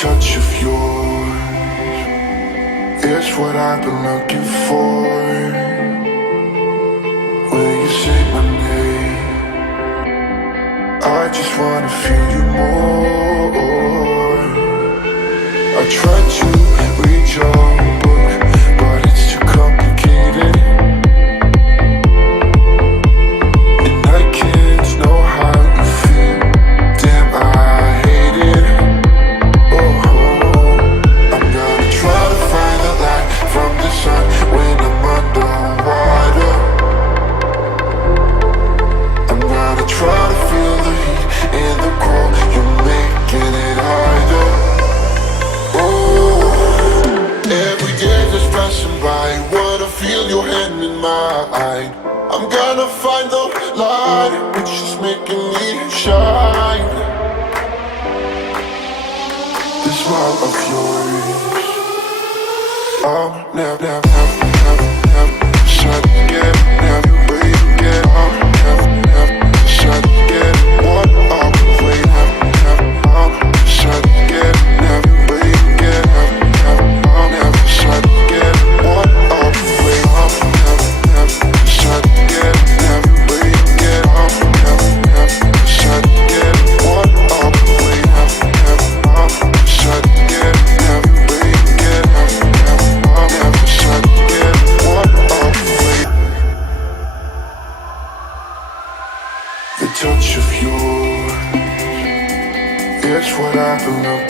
touch of yours is what I've been looking for. Will you say my name? I just wanna feel you more. I tried to read your book, but it's too complicated, and I can't know how you feel. Damn, I hate it. I'm gonna try to find the light from the sun when I'm underwater. I'm gonna try to feel the heat and the cold. You're making it harder. Every day just passing by, wanna feel your hand in mine. I'm gonna find the light, which is making me shine. The smile of yours, I'll never shut again, never wait again. I'll never shut again. What I'll wait, I'll shut again, never wait again. I'll never shut again. What I'll wait, I'll never shut again, never wait again. I'll never shut again. What I'll wait, I'll shut again, never wait again. I'll never shut again. What I'll wait. The touch of yours is what I've been looking